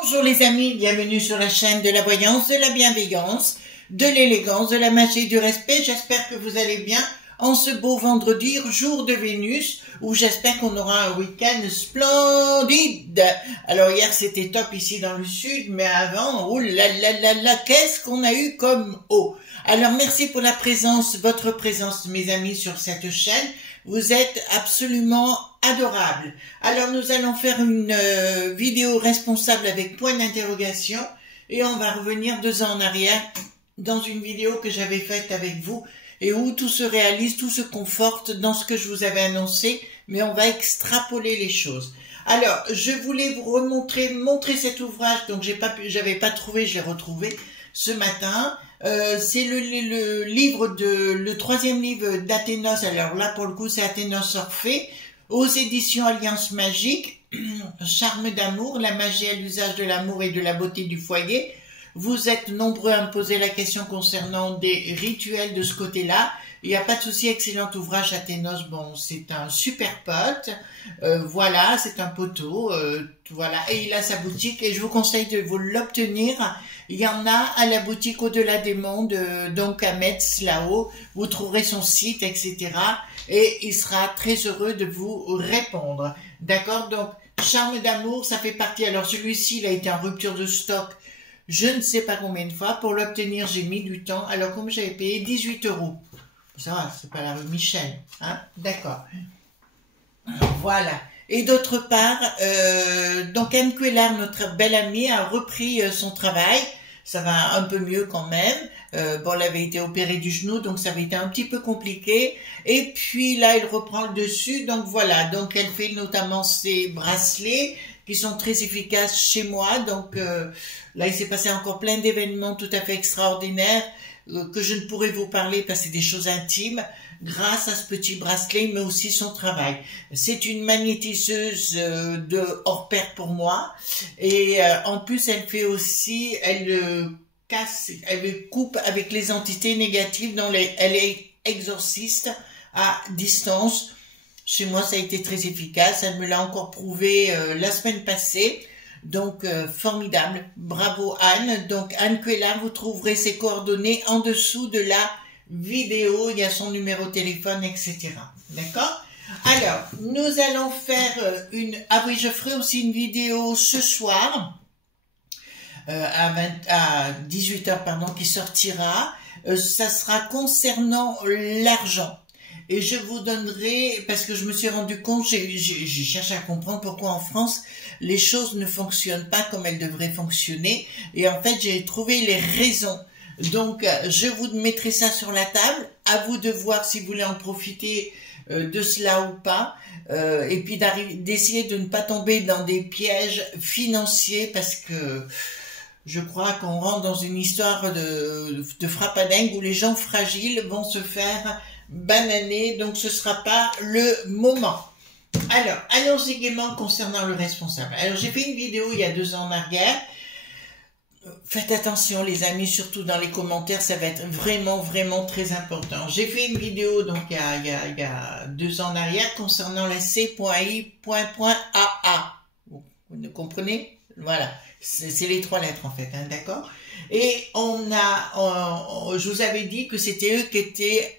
Bonjour les amis, bienvenue sur la chaîne de la voyance, de la bienveillance, de l'élégance, de la magie et du respect. J'espère que vous allez bien en ce beau vendredi, jour de Vénus, où j'espère qu'on aura un week-end splendide. Alors hier c'était top ici dans le sud, mais avant, oh là là là là, qu'est-ce qu'on a eu comme eau. Alors merci pour la présence, votre présence mes amis sur cette chaîne. Vous êtes absolument adorables. Alors nous allons faire une vidéo responsable avec point d'interrogation et on va revenir 2 ans en arrière dans une vidéo que j'avais faite avec vous et où tout se réalise, tout se conforte dans ce que je vous avais annoncé, mais on va extrapoler les choses. Alors je voulais vous montrer cet ouvrage, donc j'avais pas trouvé, je l'ai retrouvé ce matin. C'est le livre le 3e livre d'Athénos. Alors là pour le coup c'est Athénos Orphée aux éditions Alliance Magique. Charme d'amour, la magie à l'usage de l'amour et de la beauté du foyer. Vous êtes nombreux à me poser la question concernant des rituels de ce côté-là. Il n'y a pas de souci, excellent ouvrage Athénos. Bon, c'est un super pote. Voilà, c'est un poteau. Voilà, et il a sa boutique et je vous conseille de vous l'obtenir. Il y en a à la boutique Au-delà des mondes, donc à Metz, là-haut. Vous trouverez son site, etc. Et il sera très heureux de vous répondre. D'accord? Donc, Charme d'amour, ça fait partie. Alors, celui-ci, il a été en rupture de stock. Je ne sais pas combien de fois. Pour l'obtenir, j'ai mis du temps. Alors, comme j'avais payé 18 €. Ça va, c'est pas la rue Michel. Hein? D'accord. Voilà. Et d'autre part, donc Anne Cuéllar, notre belle amie, a repris son travail. Ça va un peu mieux quand même. Bon, elle avait été opérée du genou, donc ça avait été un petit peu compliqué. Et puis là, elle reprend le dessus. Donc voilà, donc elle fait notamment ses bracelets qui sont très efficaces chez moi. Donc là, il s'est passé encore plein d'événements tout à fait extraordinaires que je ne pourrais vous parler parce que c'est des choses intimes, grâce à ce petit bracelet, mais aussi son travail. C'est une magnétiseuse de hors pair pour moi, et en plus elle fait aussi, elle casse, elle coupe avec les entités négatives, dont elle est exorciste à distance. Chez moi ça a été très efficace, elle me l'a encore prouvé la semaine passée. Donc formidable, bravo Anne. Donc Anne Cuéllar, vous trouverez ses coordonnées en dessous de la vidéo, il y a son numéro de téléphone, etc. D'accord? Alors, nous allons faire ah oui, je ferai aussi une vidéo ce soir à 18 h, pardon, qui sortira. Ça sera concernant l'argent. Et je vous donnerai, parce que je me suis rendu compte, j'ai cherché à comprendre pourquoi en France, les choses ne fonctionnent pas comme elles devraient fonctionner. Et en fait, j'ai trouvé les raisons. Donc, je vous mettrai ça sur la table. À vous de voir si vous voulez en profiter de cela ou pas. Et puis d'essayer de ne pas tomber dans des pièges financiers, parce que je crois qu'on rentre dans une histoire de frappadingue où les gens fragiles vont se faire bananer, donc ce sera pas le moment. Alors, allons-y gaiement concernant le responsable. Alors, j'ai fait une vidéo il y a 2 ans en arrière. Faites attention les amis, surtout dans les commentaires, ça va être vraiment, vraiment très important. J'ai fait une vidéo donc il y a 2 ans en arrière concernant la C.I.AA. Vous comprenez? Voilà, c'est les 3 lettres en fait, hein, d'accord? Et je vous avais dit que c'était eux qui étaient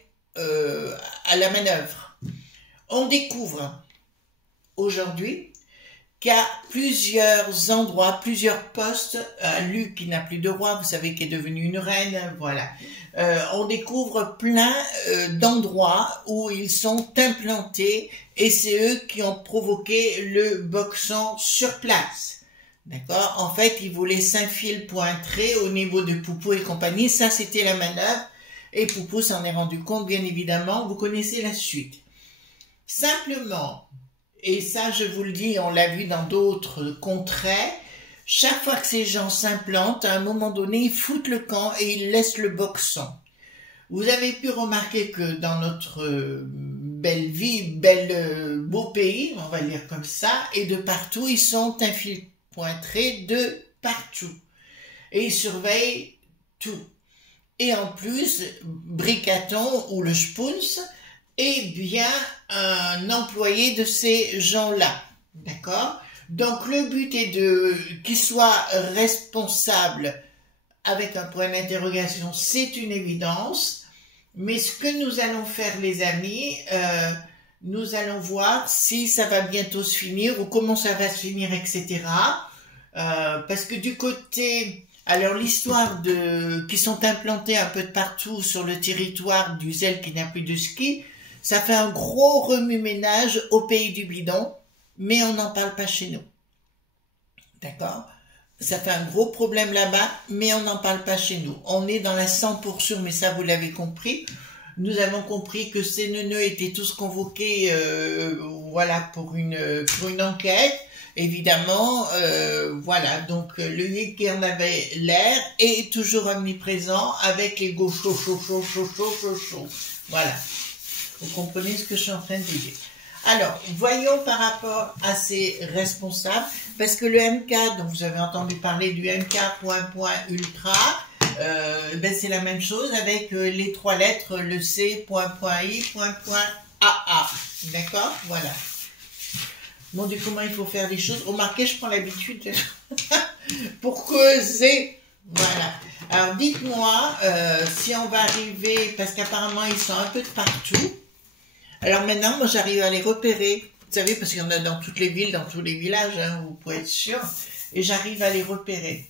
à la manœuvre. On découvre aujourd'hui qu'il y a plusieurs endroits, plusieurs postes, Luc qui n'a plus de roi, vous savez, qui est devenu une reine, voilà. On découvre plein d'endroits où ils sont implantés et c'est eux qui ont provoqué le boxon sur place. D'accord? En fait, ils voulaient s'infiltrer au niveau de Poupou et compagnie, ça c'était la manœuvre. Et Poupou s'en est rendu compte, bien évidemment, vous connaissez la suite. Simplement, et ça je vous le dis, on l'a vu dans d'autres contrées, chaque fois que ces gens s'implantent, à un moment donné, ils foutent le camp et ils laissent le boxon. Vous avez pu remarquer que dans notre belle vie, beau pays, on va dire comme ça, et de partout, ils sont infiltrés de partout. Et ils surveillent tout. Et en plus, Bricaton ou le Spoons est bien un employé de ces gens-là. D'accord? Donc le but est qu'ils soient responsables avec un point d'interrogation, c'est une évidence. Mais ce que nous allons faire, les amis, nous allons voir si ça va bientôt se finir ou comment ça va se finir, etc. Parce que du côté... Alors l'histoire qui sont implantés un peu de partout sur le territoire du Zèle qui n'a plus de ski, ça fait un gros remue-ménage au pays du bidon, mais on n'en parle pas chez nous. D'accord? Ça fait un gros problème là-bas, mais on n'en parle pas chez nous. On est dans la 100%, mais ça vous l'avez compris. Nous avons compris que ces neuneux étaient tous convoqués voilà, pour une enquête. Évidemment, voilà, donc le Yéké en avait l'air et est toujours omniprésent avec les go chaud. Voilà. Vous comprenez ce que je suis en train de dire. Alors, voyons par rapport à ces responsables, parce que le MK, dont vous avez entendu parler du MK .ultra, ben c'est la même chose avec les 3 lettres, le C, .i, .aa. D'accord? Voilà. Mon Dieu, comment il faut faire les choses. Remarquez, je prends l'habitude pour causer. Voilà. Alors, dites-moi si on va arriver, parce qu'apparemment, ils sont un peu de partout. Alors maintenant, moi, j'arrive à les repérer. Vous savez, parce qu'il y en a dans toutes les villes, dans tous les villages, hein, vous pouvez être sûr. Et j'arrive à les repérer.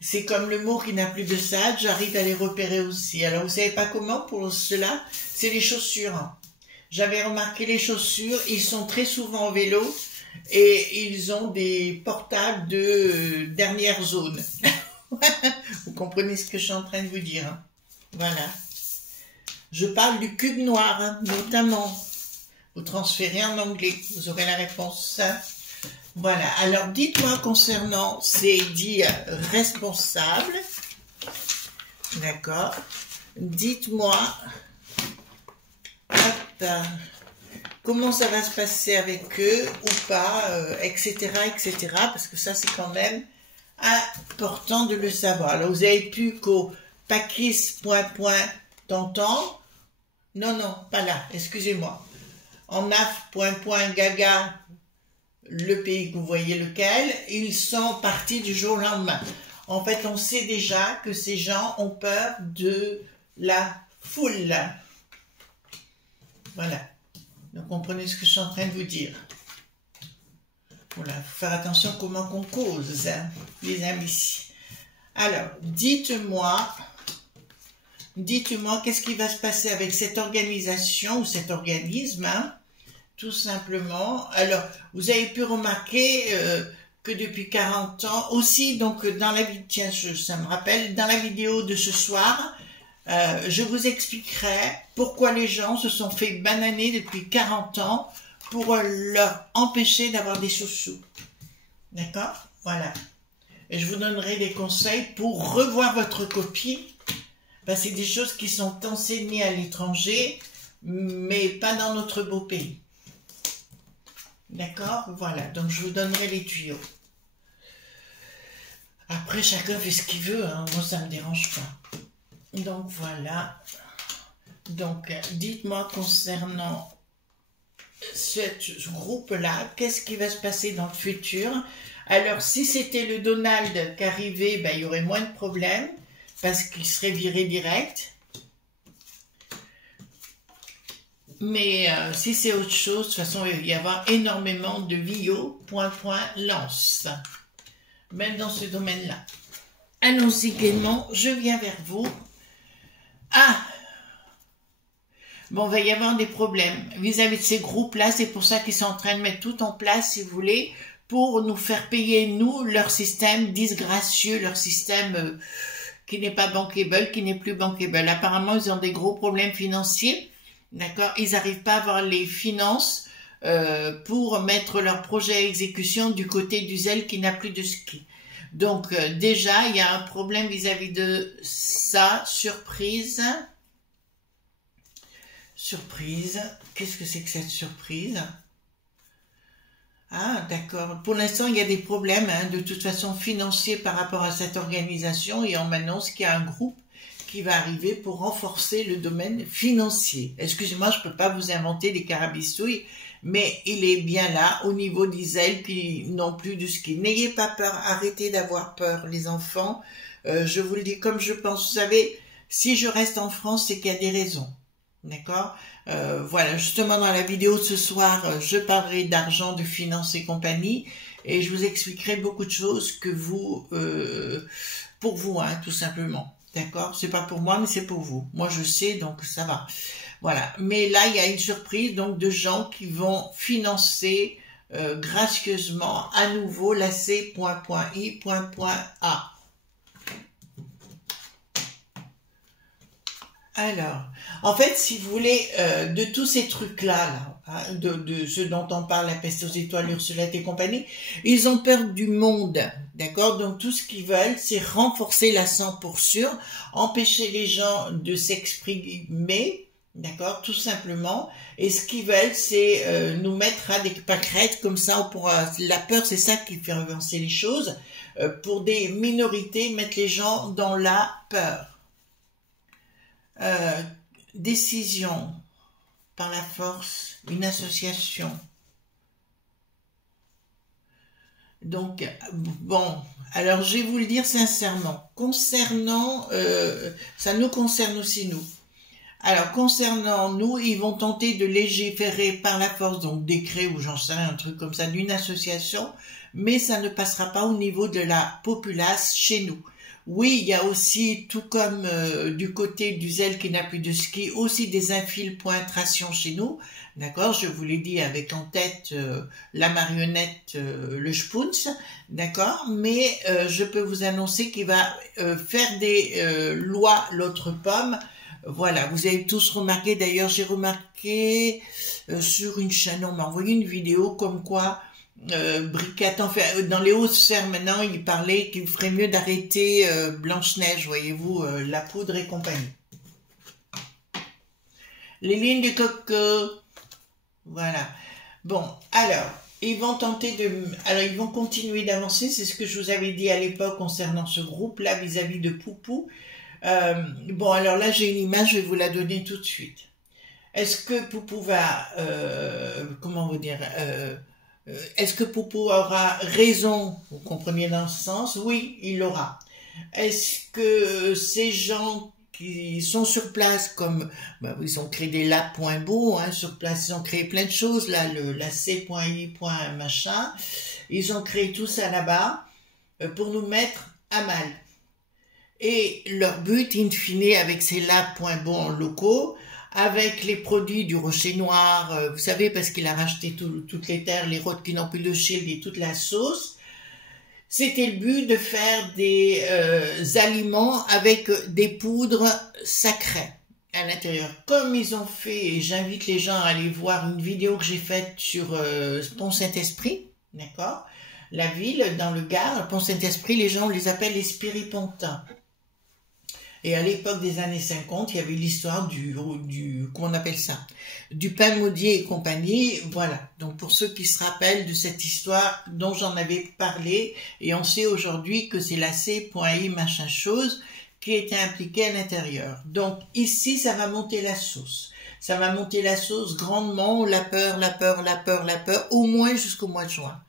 C'est comme le mot qui n'a plus de sade, j'arrive à les repérer aussi. Alors, vous savez pas comment pour cela? C'est les chaussures. J'avais remarqué les chaussures, ils sont très souvent en vélo et ils ont des portables de dernière zone. Vous comprenez ce que je suis en train de vous dire, hein? Voilà. Je parle du cube noir, hein, notamment. Vous transférez en anglais, vous aurez la réponse. Voilà. Alors, dites-moi concernant ces dits responsables. D'accord. Dites-moi... comment ça va se passer avec eux ou pas, etc., etc. Parce que ça, c'est quand même important de le savoir. Alors, vous avez pu qu'au Pakis... T'entends? Non, pas là, excusez-moi. En af... Gaga, le pays que vous voyez lequel, ils sont partis du jour au lendemain. En fait, on sait déjà que ces gens ont peur de la foule. Voilà. Donc, comprenez ce que je suis en train de vous dire. Voilà, il faut faire attention comment qu'on cause, hein, les amis. Alors, dites-moi, qu'est-ce qui va se passer avec cette organisation ou cet organisme, hein, tout simplement. Alors, vous avez pu remarquer que depuis 40 ans, aussi, donc, dans la vidéo, tiens, ça me rappelle, dans la vidéo de ce soir, je vous expliquerai pourquoi les gens se sont fait bananer depuis 40 ans pour leur empêcher d'avoir des chouchous. D'accord? Voilà. Et je vous donnerai des conseils pour revoir votre copie. Ben, c'est des choses qui sont enseignées à l'étranger, mais pas dans notre beau pays. D'accord? Voilà. Donc, je vous donnerai les tuyaux. Après, chacun fait ce qu'il veut, hein. Moi, ça ne me dérange pas. Donc voilà, donc dites-moi concernant ce groupe-là, qu'est-ce qui va se passer dans le futur? Alors si c'était le Donald qui arrivait, ben, il y aurait moins de problèmes, parce qu'il serait viré direct. Mais si c'est autre chose, de toute façon il va y avoir énormément de vidéos, lance, même dans ce domaine-là. Allons-y gaiement, je viens vers vous. Ah, bon, il va y avoir des problèmes vis-à-vis de ces groupes-là. C'est pour ça qu'ils sont en train de mettre tout en place, si vous voulez, pour nous faire payer, nous, leur système disgracieux, leur système qui n'est pas bankable, qui n'est plus bankable. Apparemment, ils ont des gros problèmes financiers, d'accord? Ils n'arrivent pas à avoir les finances pour mettre leur projet à exécution du côté du zèle qui n'a plus de ski. Donc déjà, il y a un problème vis-à-vis de ça. Surprise. Surprise. Qu'est-ce que c'est que cette surprise? Ah, d'accord. Pour l'instant, il y a des problèmes, hein, de toute façon financiers par rapport à cette organisation et on m'annonce qu'il y a un groupe qui va arriver pour renforcer le domaine financier. Excusez-moi, je peux pas vous inventer des carabistouilles, mais il est bien là au niveau d'Israël qui n'ont plus de ski. N'ayez pas peur, arrêtez d'avoir peur, les enfants. Je vous le dis comme je pense. Vous savez, si je reste en France, c'est qu'il y a des raisons. D'accord? Voilà, justement dans la vidéo de ce soir, je parlerai d'argent, de finances et compagnie, et je vous expliquerai beaucoup de choses que vous, pour vous, hein, tout simplement. D'accord? C'est pas pour moi, mais c'est pour vous. Moi, je sais, donc ça va. Voilà. Mais là, il y a une surprise, donc, de gens qui vont financer gracieusement à nouveau la C.I.A. Alors, en fait, si vous voulez, de tous ces trucs-là, hein, de ce dont on parle, la peste aux étoiles, Ursulette et compagnie, ils ont peur du monde, d'accord? Donc, tout ce qu'ils veulent, c'est renforcer la 100%, empêcher les gens de s'exprimer, d'accord? Tout simplement. Et ce qu'ils veulent, c'est nous mettre à des pâquerettes, comme ça, on pourra... La peur, c'est ça qui fait avancer les choses. Pour des minorités, mettre les gens dans la peur. Décision par la force, une association. Donc, bon, alors je vais vous le dire sincèrement, concernant, ça nous concerne aussi nous. Alors, concernant nous, ils vont tenter de légiférer par la force, donc décret ou j'en sais rien, un truc comme ça, d'une association, mais ça ne passera pas au niveau de la populace chez nous. Oui, il y a aussi, tout comme du côté du zèle qui n'a plus de ski, aussi des infiltrations chez nous. D'accord, je vous l'ai dit avec en tête la marionnette, le Spoons, d'accord, mais je peux vous annoncer qu'il va faire des lois l'autre pomme. Voilà, vous avez tous remarqué, d'ailleurs j'ai remarqué sur une chaîne, on m'a envoyé une vidéo comme quoi Briquette, enfin, dans les hautes sphères maintenant, il parlait qu'il ferait mieux d'arrêter Blanche-Neige, voyez-vous, la poudre et compagnie. Les lignes du coco, voilà. Bon, alors, ils vont tenter de... Alors, ils vont continuer d'avancer, c'est ce que je vous avais dit à l'époque concernant ce groupe-là vis-à-vis de Poupou. Bon, alors là, j'ai une image, je vais vous la donner tout de suite. Est-ce que Poupou va... comment vous dire... est-ce que Poupou aura raison? Vous comprenez dans ce sens? Oui, il l'aura. Est-ce que ces gens qui sont sur place, comme bah, ils ont créé des labs.beau, hein, sur place, ils ont créé plein de choses, là, la C.I. machin, ils ont créé tout ça là-bas pour nous mettre à mal. Et leur but, in fine, avec ces labs.beau en locaux, avec les produits du Rocher Noir, vous savez, parce qu'il a racheté toutes les terres, les routes qui n'ont plus de shield et toute la sauce, c'était le but de faire des aliments avec des poudres sacrées à l'intérieur. Comme ils ont fait, et j'invite les gens à aller voir une vidéo que j'ai faite sur Pont-Saint-Esprit, d'accord? La ville, dans le Gard, Pont-Saint-Esprit, les gens les appellent les spiripontins. Et à l'époque des années 50, il y avait l'histoire comment on appelle ça, du pain maudit et compagnie, voilà. Donc pour ceux qui se rappellent de cette histoire dont j'en avais parlé, et on sait aujourd'hui que c'est la C.I. machin chose qui était impliquée à l'intérieur. Donc ici, ça va monter la sauce. Ça va monter la sauce grandement, la peur, la peur, la peur, la peur, au moins jusqu'au mois de juin.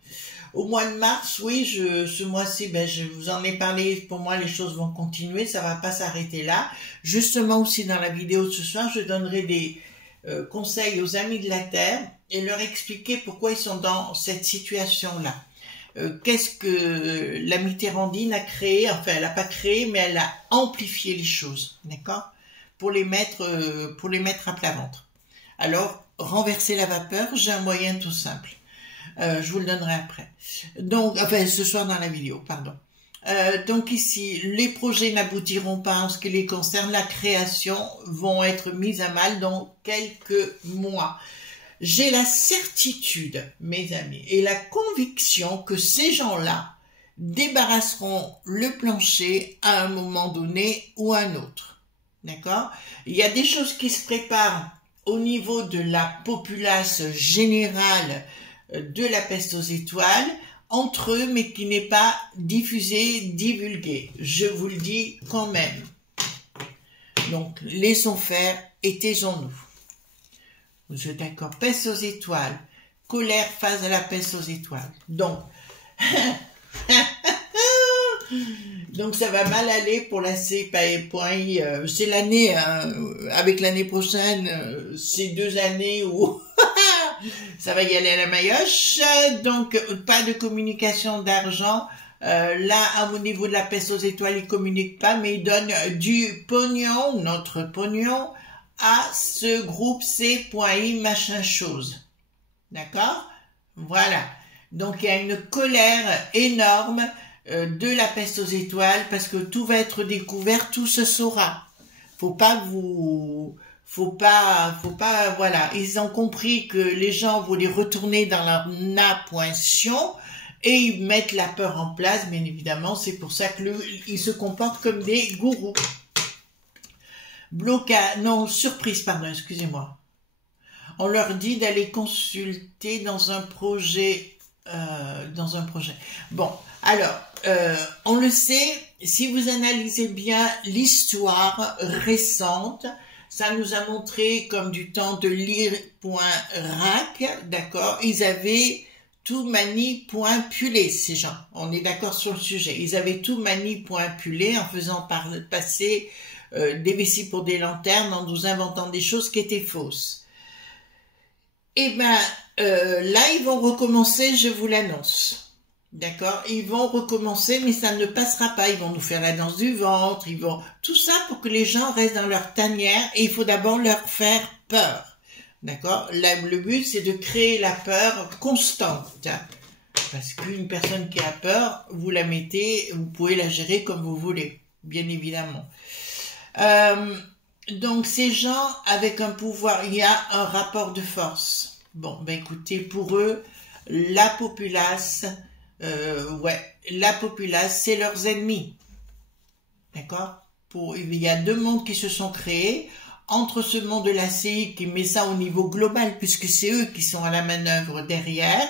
Au mois de mars, oui, ce mois-ci, ben, je vous en ai parlé, pour moi, les choses vont continuer, ça va pas s'arrêter là. Justement, aussi, dans la vidéo de ce soir, je donnerai des conseils aux amis de la Terre et leur expliquer pourquoi ils sont dans cette situation-là. Qu'est-ce que la Mitterrandine a créé, enfin, elle n'a pas créé, mais elle a amplifié les choses, d'accord, pour les mettre à plat ventre. Alors, renverser la vapeur, j'ai un moyen tout simple. Je vous le donnerai après. Donc, enfin, ce soir dans la vidéo, pardon. Donc ici, les projets n'aboutiront pas en ce qui les concerne. La création vont être mises à mal dans quelques mois. J'ai la certitude, mes amis, et la conviction que ces gens-là débarrasseront le plancher à un moment donné ou à un autre. D'accord? Il y a des choses qui se préparent au niveau de la populace générale de la peste aux étoiles, entre eux, mais qui n'est pas diffusé, divulgué. Je vous le dis quand même. Donc, laissons faire et taisons-nous. Vous êtes d'accord? Peste aux étoiles. Colère face à la peste aux étoiles. Donc, donc ça va mal aller pour la C.I. C'est l'année, hein, avec l'année prochaine, c'est 2 années où ça va y aller à la maillotche. Donc, pas de communication d'argent. Là, au niveau de la peste aux étoiles, ils communiquent pas, mais ils donnent du pognon, notre pognon, à ce groupe C.I. machin chose. D'accord? Voilà. Donc, il y a une colère énorme de la peste aux étoiles parce que tout va être découvert, tout se saura. Faut pas, voilà. Ils ont compris que les gens voulaient retourner dans leur appointion et ils mettent la peur en place, bien évidemment. C'est pour ça que ils se comportent comme des gourous. Blocage, non, surprise, pardon, excusez-moi. On leur dit d'aller consulter dans un projet, Bon, alors, on le sait, si vous analysez bien l'histoire récente, ça nous a montré comme du temps de lire.rac, d'accord, ils avaient tout manipulé, ces gens. On est d'accord sur le sujet. Ils avaient tout manipulé en faisant passer des vessies pour des lanternes, en nous inventant des choses qui étaient fausses. Eh ben, là, ils vont recommencer, je vous l'annonce. D'accord? Ils vont recommencer, mais ça ne passera pas. Ils vont nous faire la danse du ventre, ils vont... Tout ça pour que les gens restent dans leur tanière, et il faut d'abord leur faire peur. D'accord? Le but, c'est de créer la peur constante. Parce qu'une personne qui a peur, vous la mettez, vous pouvez la gérer comme vous voulez, bien évidemment. Donc, ces gens, avec un pouvoir, il y a un rapport de force. Bon, ben écoutez, pour eux, la populace, la populace, c'est leurs ennemis. D'accord? Il y a 2 mondes qui se sont créés. Entre ce monde de la CI qui met ça au niveau global, puisque c'est eux qui sont à la manœuvre derrière,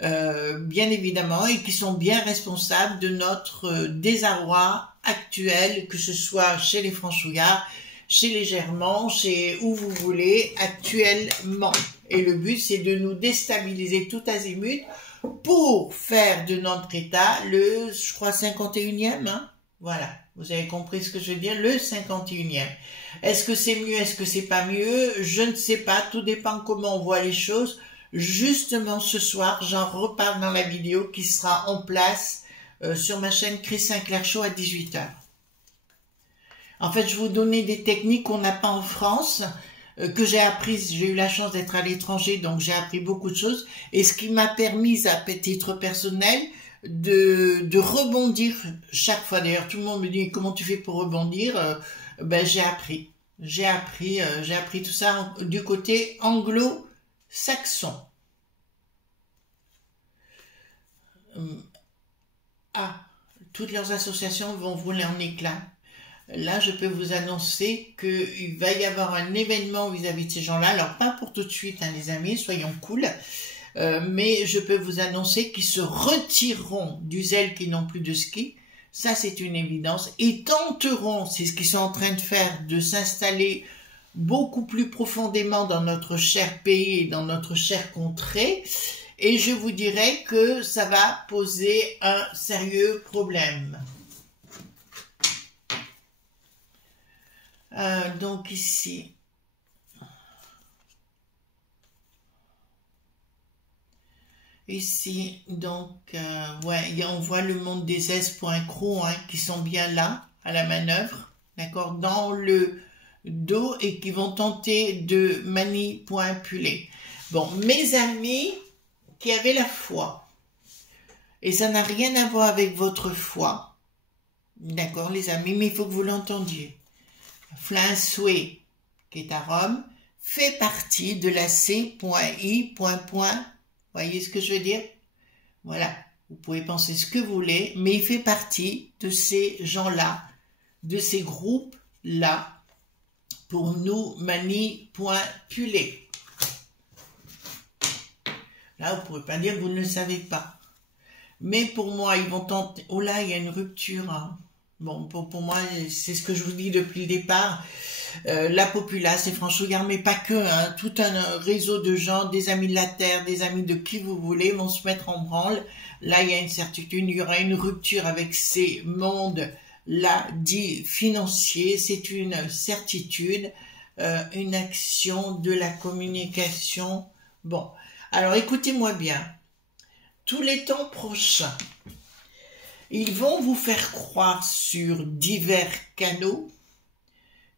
bien évidemment, et qui sont bien responsables de notre désarroi actuel, que ce soit chez les franchouillards, chez les germans, chez où vous voulez, actuellement. Et le but, c'est de nous déstabiliser tout azimut pour faire de notre État le, je crois, 51e, hein. Voilà, vous avez compris ce que je veux dire, le 51e. Est-ce que c'est mieux, est-ce que c'est pas mieux? Je ne sais pas, tout dépend comment on voit les choses. Justement, ce soir, j'en reparle dans la vidéo qui sera en place sur ma chaîne Chris Sinclair Show à 18 h. En fait, je vous donnais des techniques qu'on n'a pas en France, que j'ai apprises. J'ai eu la chance d'être à l'étranger, donc j'ai appris beaucoup de choses. Et ce qui m'a permis, à titre personnel, de rebondir chaque fois. D'ailleurs, tout le monde me dit comment tu fais pour rebondir. Ben, j'ai appris tout ça du côté anglo-saxon. Toutes leurs associations vont voler en éclats. Là, je peux vous annoncer qu'il va y avoir un événement vis-à-vis de ces gens-là. Alors, pas pour tout de suite, hein, les amis, soyons cool. Mais je peux vous annoncer qu'ils se retireront du zèle qu'ils n'ont plus de ski. Ça, c'est une évidence. Et tenteront, c'est ce qu'ils sont en train de faire, de s'installer beaucoup plus profondément dans notre cher pays et dans notre chère contrée. Et je vous dirais que ça va poser un sérieux problème. Donc ici, donc, on voit le monde des S.Cro, hein, qui sont bien là, à la manœuvre, d'accord, dans le dos et qui vont tenter de manipuler. Bon, mes amis qui avaient la foi, et ça n'a rien à voir avec votre foi, D'accord, les amis, mais il faut que vous l'entendiez. Flinsoué, qui est à Rome, fait partie de la C.I. Voyez ce que je veux dire? Voilà, vous pouvez penser ce que vous voulez, mais il fait partie de ces gens-là, de ces groupes-là, pour nous manipuler. Là, vous ne pouvez pas dire que vous ne le savez pas. Mais pour moi, ils vont tenter... Oh là, il y a une rupture. Hein. Bon, pour moi, c'est ce que je vous dis depuis le départ. La populace, c'est Franchouillard, mais pas que. Hein, tout un réseau de gens, des amis de la Terre, des amis de qui vous voulez, vont se mettre en branle. Là, il y a une certitude, il y aura une rupture avec ces mondes-là dits financiers. C'est une certitude, une action de la communication. Bon, alors écoutez-moi bien. Tous les temps prochains, ils vont vous faire croire sur divers canaux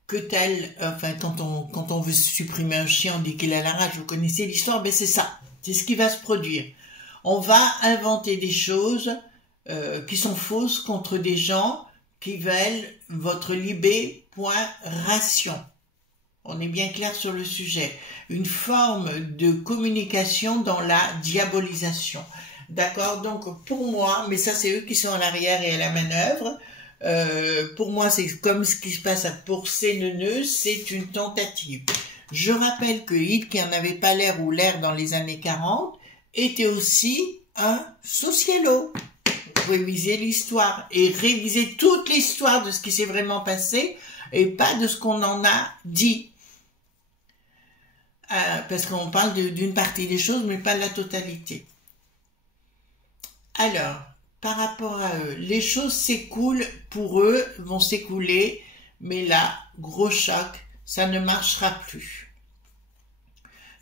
que tel, enfin quand on veut supprimer un chien, on dit qu'il a la rage, vous connaissez l'histoire, ben c'est ça, c'est ce qui va se produire. On va inventer des choses qui sont fausses contre des gens qui veulent votre libé.ration. On est bien clair sur le sujet. Une forme de communication dans la diabolisation. D'accord? Donc, pour moi, mais ça, c'est eux qui sont à l'arrière et à la manœuvre. Pour moi, c'est comme ce qui se passe pour ces neuneux, c'est une tentative. Je rappelle que Hitler, qui n'en avait pas l'air ou l'air dans les années 40, était aussi un sociélo. Réviser l'histoire et réviser toute l'histoire de ce qui s'est vraiment passé et pas de ce qu'on en a dit. Parce qu'on parle d'une partie des choses, mais pas de la totalité. Alors, par rapport à eux, les choses s'écoulent pour eux, vont s'écouler, mais là, gros choc, ça ne marchera plus.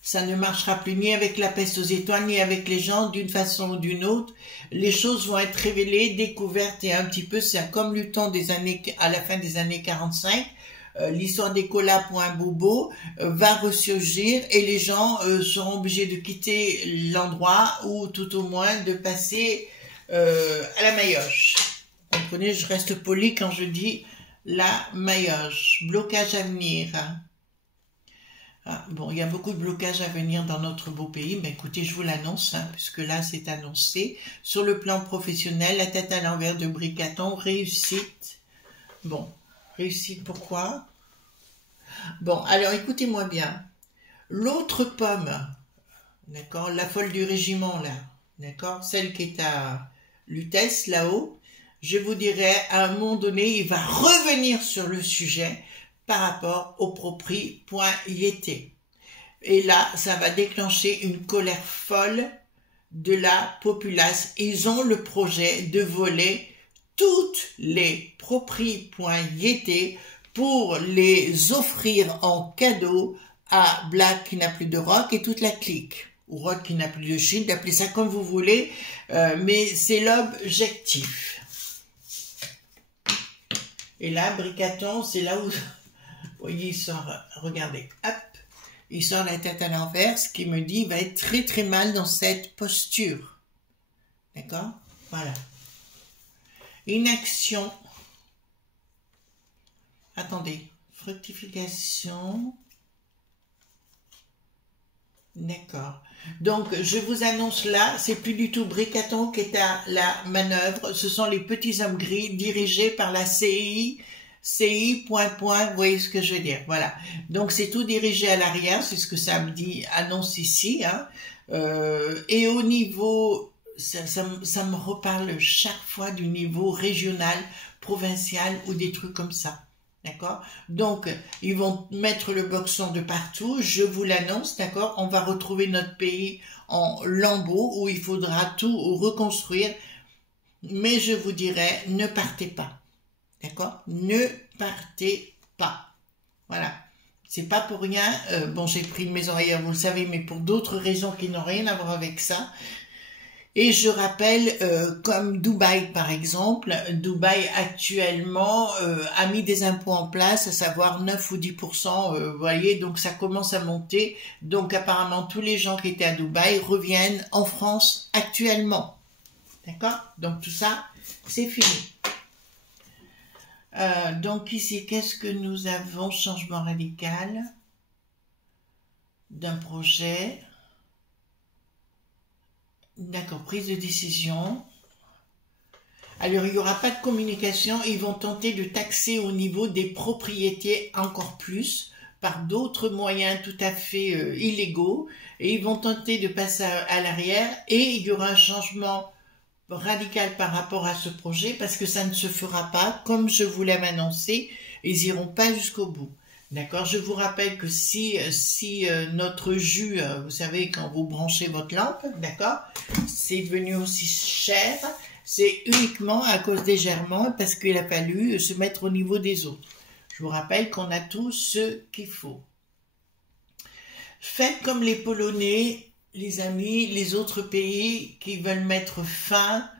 Ça ne marchera plus ni avec la peste aux étoiles, ni avec les gens, d'une façon ou d'une autre. Les choses vont être révélées, découvertes, et un petit peu, c'est comme le temps des années, à la fin des années 45, l'histoire des colas.bobo va ressurgir et les gens seront obligés de quitter l'endroit ou tout au moins de passer à la maillotche. Vous comprenez, je reste poli quand je dis la maillotche. Blocage à venir. Ah, bon, il y a beaucoup de blocages à venir dans notre beau pays, mais écoutez, je vous l'annonce, hein, puisque là c'est annoncé. Sur le plan professionnel, la tête à l'envers de Bricaton, réussite. Bon, réussite pourquoi? Bon, alors écoutez-moi bien. L'autre pomme, d'accord, la folle du régiment là, d'accord, celle qui est à Lutèce là-haut, je vous dirais, à un moment donné, il va revenir sur le sujet par rapport au propri.yt. Et là, ça va déclencher une colère folle de la populace. Ils ont le projet de voler toutes les propri.yt pour les offrir en cadeau à Black qui n'a plus de rock et toute la clique. Ou rock qui n'a plus de shit, d'appelez ça comme vous voulez, mais c'est l'objectif. Et là, Bricaton, c'est là où... Vous voyez, il sort, regardez, hop, il sort la tête à l'envers, ce qui me dit, il va être très très mal dans cette posture. D'accord? Voilà. Inaction. Attendez, fructification. D'accord. Donc, je vous annonce là, c'est plus du tout Bricaton qui est à la manœuvre, ce sont les petits hommes gris dirigés par la CI, vous voyez ce que je veux dire, voilà. Donc c'est tout dirigé à l'arrière, c'est ce que ça me dit, annonce ici, hein. Et au niveau, ça me reparle chaque fois du niveau régional, provincial ou des trucs comme ça, d'accord. Donc ils vont mettre le boxon de partout, je vous l'annonce, d'accord. On va retrouver notre pays en lambeaux où il faudra tout reconstruire, mais je vous dirais, ne partez pas. D'accord? Ne partez pas. Voilà. C'est pas pour rien. Bon, j'ai pris mes oreillères, vous le savez, mais pour d'autres raisons qui n'ont rien à voir avec ça. Et je rappelle, comme Dubaï par exemple, Dubaï actuellement a mis des impôts en place, à savoir 9 ou 10%, vous voyez, donc ça commence à monter. Donc apparemment, tous les gens qui étaient à Dubaï reviennent en France actuellement. D'accord? Donc tout ça, c'est fini. Donc ici, qu'est-ce que nous avons? Changement radical d'un projet. D'accord, prise de décision. Alors, il n'y aura pas de communication. Ils vont tenter de taxer au niveau des propriétés encore plus par d'autres moyens tout à fait illégaux. Et ils vont tenter de passer à l'arrière. Et il y aura un changement radical par rapport à ce projet parce que ça ne se fera pas. Comme je vous l'avais annoncé, ils n'iront pas jusqu'au bout. D'accord, je vous rappelle que si notre jus, vous savez, quand vous branchez votre lampe, d'accord, c'est devenu aussi cher, c'est uniquement à cause des germants parce qu'il a fallu se mettre au niveau des autres. Je vous rappelle qu'on a tout ce qu'il faut. Faites comme les Polonais, les amis, les autres pays qui veulent mettre fin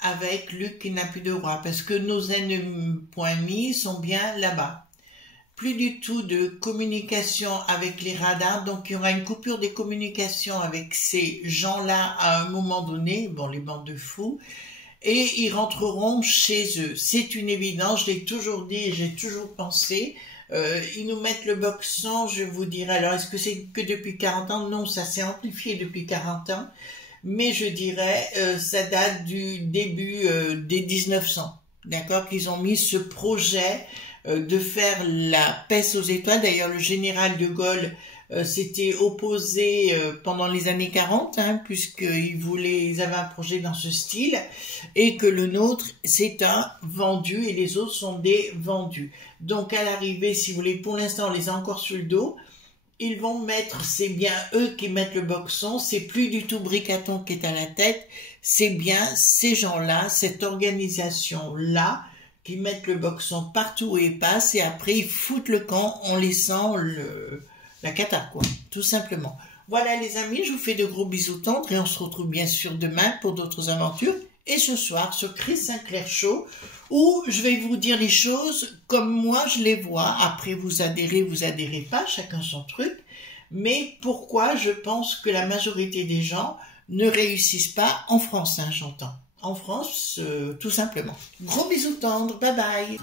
avec Luc qui n'a plus de roi, parce que nos ennemis sont bien là-bas. Plus du tout de communication avec les radars, donc il y aura une coupure des communications avec ces gens-là à un moment donné, bon, les bandes de fous, et ils rentreront chez eux. C'est une évidence, je l'ai toujours dit et j'ai toujours pensé. Ils nous mettent le boxon, je vous dirais, alors est-ce que c'est que depuis 40 ans? Non, ça s'est amplifié depuis 40 ans, mais je dirais, ça date du début des 1900, d'accord, qu'ils ont mis ce projet de faire la peste aux étoiles. D'ailleurs, le général de Gaulle s'était opposé pendant les années 40, hein, puisqu'ils avaient un projet dans ce style, et que le nôtre, c'est un vendu, et les autres sont des vendus. Donc, à l'arrivée, si vous voulez, pour l'instant, on les a encore sur le dos. Ils vont mettre, c'est bien eux qui mettent le boxon, c'est plus du tout Bricaton qui est à la tête, c'est bien ces gens-là, cette organisation-là, qui mettent le boxon partout où ils passent et après ils foutent le camp en laissant la cata, quoi, tout simplement. Voilà les amis, je vous fais de gros bisous tendres et on se retrouve bien sûr demain pour d'autres aventures. Et ce soir sur Chris Sinclair Show, où je vais vous dire les choses comme moi je les vois. Après vous adhérez pas, chacun son truc. Mais pourquoi je pense que la majorité des gens ne réussissent pas en France, hein, j'entends. En France, tout simplement. Gros bisous tendres, bye bye.